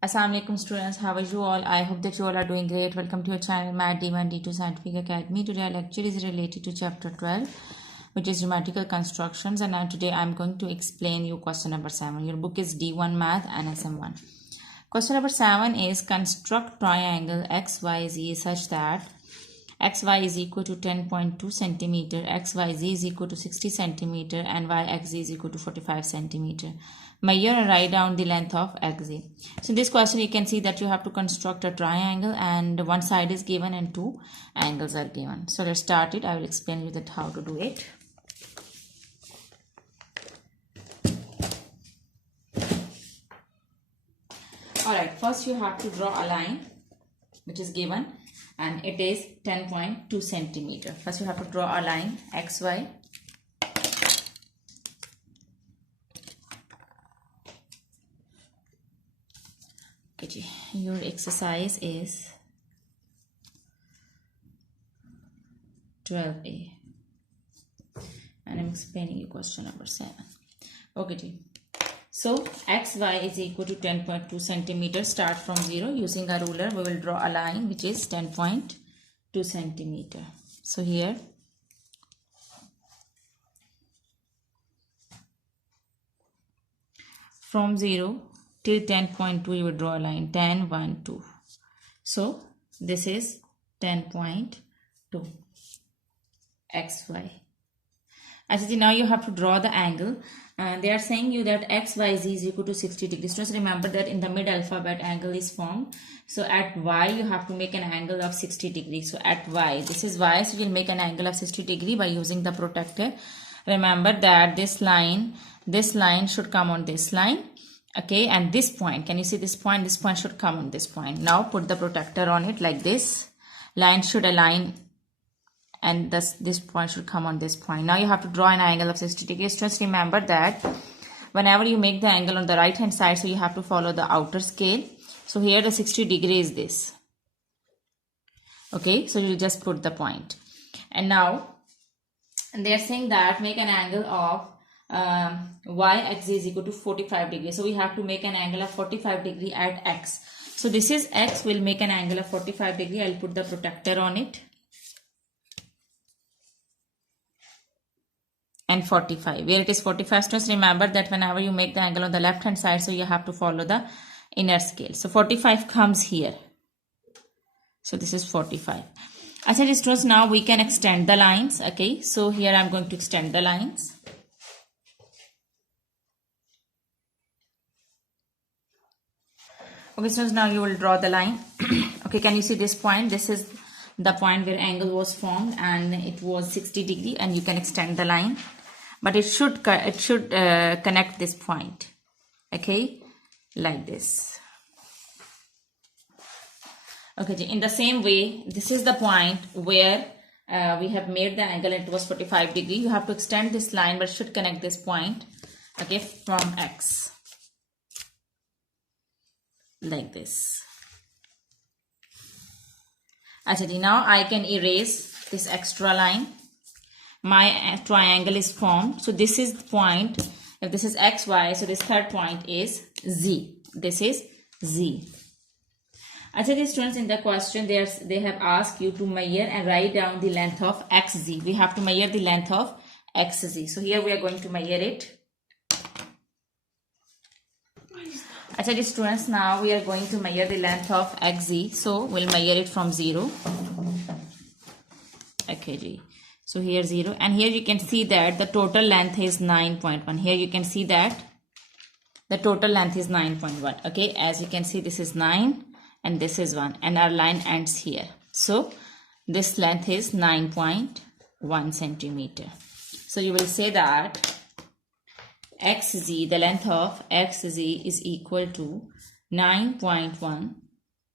Assalamualaikum students, how are you all? I hope that you all are doing great. Welcome to your channel Math D1 D2 Scientific Academy. Today our lecture is related to chapter 12, which is geometrical constructions, and today I'm going to explain you question number 7. Your book is D1 Math and SM1. Question number 7 is construct triangle XYZ such that XY is equal to 10.2 centimeter, XYZ is equal to 60 centimeter, and YXZ is equal to 45 centimeter. Measure and write down the length of XZ. So in this question you can see that you have to construct a triangle and one side is given and two angles are given. So let's start it. I will explain you that how to do it. Alright, first you have to draw a line which is given and it is 10.2 centimeter. First you have to draw a line XY. Okay, your exercise is 12A and I'm explaining you question number 7. Okay, so XY is equal to 10.2 centimeter. Start from 0. Using a ruler we will draw a line which is 10.2 centimeter. So here from 0 till 10.2 you will draw a line 10, 1, 2. So this is 10.2 XY. As now you have to draw the angle and they are saying you that XYZ is equal to 60 degrees. Just remember that in the mid alphabet angle is formed. So at Y you have to make an angle of 60 degrees. So at Y, this is Y, so you will make an angle of 60 degrees by using the protractor. Remember that this line should come on this line. Okay, and this point, can you see this point? This point should come on this point. Now put the protractor on it like this. Line should align and this point should come on this point. Now you have to draw an angle of 60 degrees. Just remember that whenever you make the angle on the right hand side, so you have to follow the outer scale. So here the 60 degrees is this. Okay, so you just put the point. And now they are saying that make an angle of YX is equal to 45 degrees. So we have to make an angle of 45 degree at X. So this is X, will make an angle of 45 degree. I'll put the protractor on it. And 45. Where it is 45, just remember that whenever you make the angle on the left hand side, so you have to follow the inner scale. So 45 comes here. So this is 45. Actually, students, now we can extend the lines. Okay, so here I'm going to extend the lines. Okay, so now you will draw the line. Okay, can you see this point? This is the point where angle was formed and it was 60 degree, and you can extend the line, but it should connect this point. Okay, like this. Okay, in the same way, this is the point where we have made the angle and it was 45 degree. You have to extend this line, but it should connect this point. Okay, from X. Like this. Actually, now I can erase this extra line. My triangle is formed. So this is the point. If this is XY, so this third point is Z. This is Z. Actually, students, in the question they have asked you to measure and write down the length of XZ. We have to measure the length of XZ. So here we are going to measure it. Actually, students, now we are going to measure the length of XZ. So we'll measure it from 0. Okay, so here 0, and here you can see that the total length is 9.1. Here you can see that the total length is 9.1. Okay, as you can see, this is 9 and this is 1, and our line ends here. So this length is 9.1 centimeter. So you will say that XZ, the length of XZ is equal to 9.1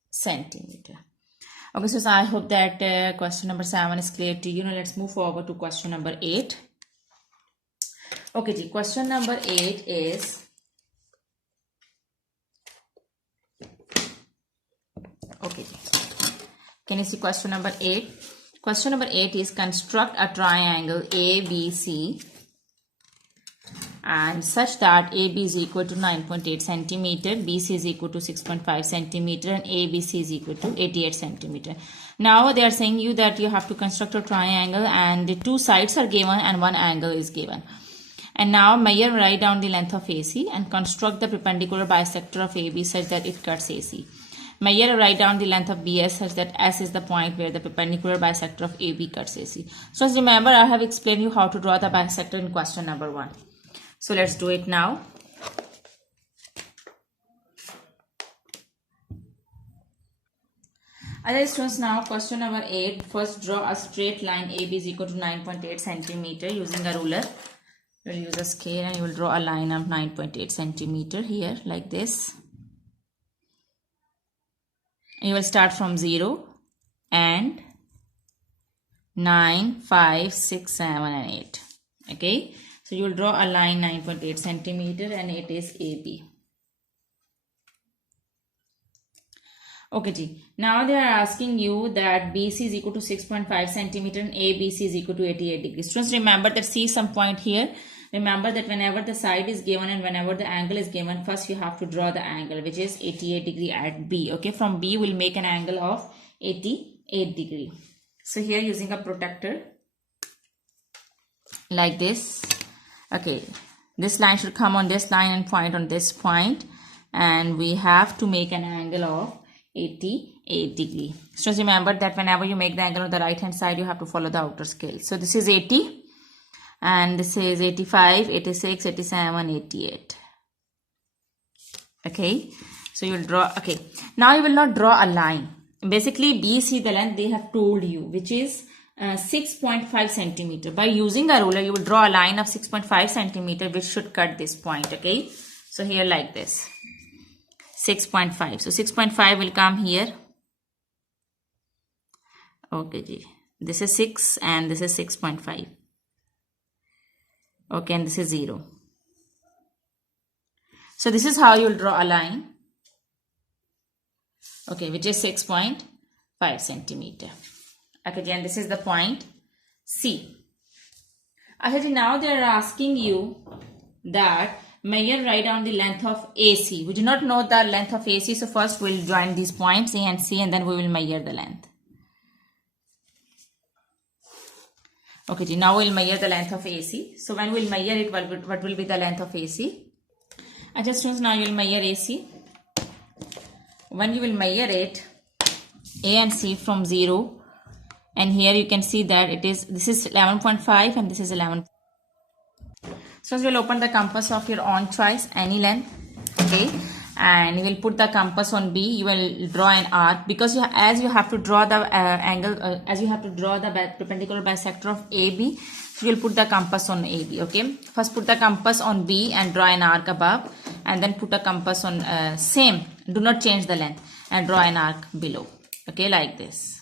centimeter. Okay, so I hope that question number 7 is clear to you. Now let's move forward to question number 8. Okay, question number 8 is, okay, can you see question number 8? Question number 8 is construct a triangle ABC and such that AB is equal to 9.8 centimeter, BC is equal to 6.5 centimeter, and ABC is equal to 88 centimeter. Now they are saying you that you have to construct a triangle and the two sides are given and one angle is given. And now measure, write down the length of AC and construct the perpendicular bisector of AB such that it cuts AC. Measure, write down the length of BS such that S is the point where the perpendicular bisector of AB cuts AC. So remember, I have explained you how to draw the bisector in question number 1. So let's do it now. Other students, now question number 8. First draw a straight line AB is equal to 9.8 centimeter using a ruler. We'll use a scale and you will draw a line of 9.8 centimeter here like this. You will start from 0 and 9, 5, 6, 7 and 8. Okay. So you will draw a line 9.8 centimeter and it is AB. Okay ji. Now they are asking you that BC is equal to 6.5 centimeter and ABC is equal to 88 degrees. Students, remember that see some point here. Remember that whenever the side is given and whenever the angle is given, first you have to draw the angle which is 88 degree at B. Okay, from B we'll make an angle of 88 degree. So here using a protractor like this. Okay, this line should come on this line and point on this point, and we have to make an angle of 88 degree. So remember that whenever you make the angle on the right hand side, you have to follow the outer scale. So this is 80 and this is 85, 86, 87, 88. Okay, so you will draw. Okay, now you will not draw a line. Basically BC, the length they have told you, which is 6.5 centimeter. By using a ruler, you will draw a line of 6.5 centimeter which should cut this point. Okay, so here like this 6.5. So 6.5 will come here. Okay ji, this is 6 and this is 6.5. Okay, and this is 0. So this is how you will draw a line. Okay, which is 6.5 centimeter. Okay, and this is the point C. Okay, now they are asking you that measure, write down the length of AC. We do not know the length of AC, so first we'll join these points A and C and then we will measure the length. Okay, now we'll measure the length of AC. So when we'll measure it, what will be the length of AC? Students, now you will measure AC. When you will measure it, A and C from 0, and here you can see that this is 11.5 and this is 11. So you will open the compass of your own choice, any length. Okay, and you will put the compass on B. You will draw an arc because as you have to draw the as you have to draw the perpendicular bisector of AB. So you will put the compass on AB. Okay, first put the compass on B and draw an arc above, and then put a compass on same. Do not change the length and draw an arc below. Okay, like this.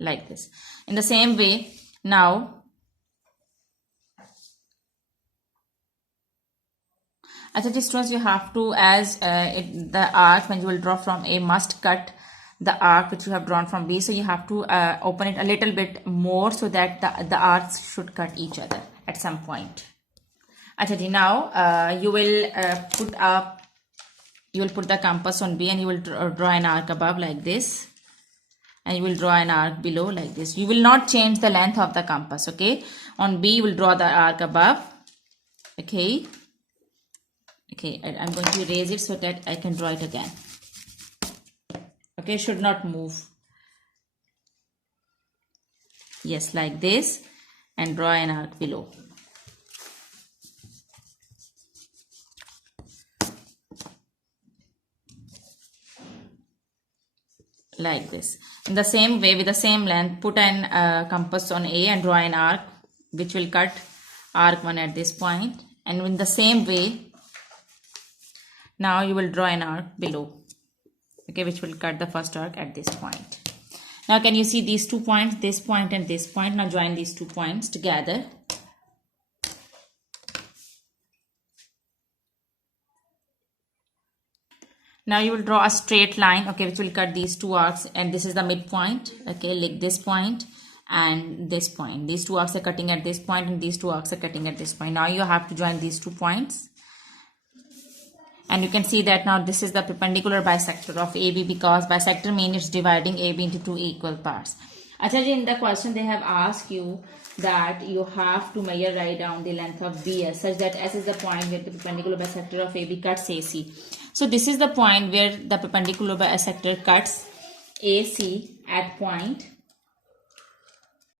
Like this. In the same way, now students, you have to, as the arc when you will draw from A must cut the arc which you have drawn from B, so you have to open it a little bit more so that the arcs should cut each other at some point. Now you will put the compass on B and you will draw an arc above like this. And you will draw an arc below like this. You will not change the length of the compass. Okay, on B you will draw the arc above. Okay, I'm going to erase it so that I can draw it again. Okay, should not move. Yes, like this, and draw an arc below. Like this. In the same way, with the same length, put an compass on A and draw an arc which will cut arc 1 at this point. And in the same way, now you will draw an arc below. Okay, which will cut the first arc at this point. Now can you see these 2 points, this point and this point? Now join these 2 points together. Now you will draw a straight line, okay, which will cut these 2 arcs, and this is the midpoint, okay, like this point, and this point. These two arcs are cutting at this point and these two arcs are cutting at this point. Now you have to join these 2 points. And you can see that now this is the perpendicular bisector of AB, because bisector means it's dividing AB into 2 equal parts. Acha ji, in the question they have asked you that you have to measure, write down the length of BS such that S is the point where the perpendicular bisector of AB cuts AC. So this is the point where the perpendicular bisector cuts AC at point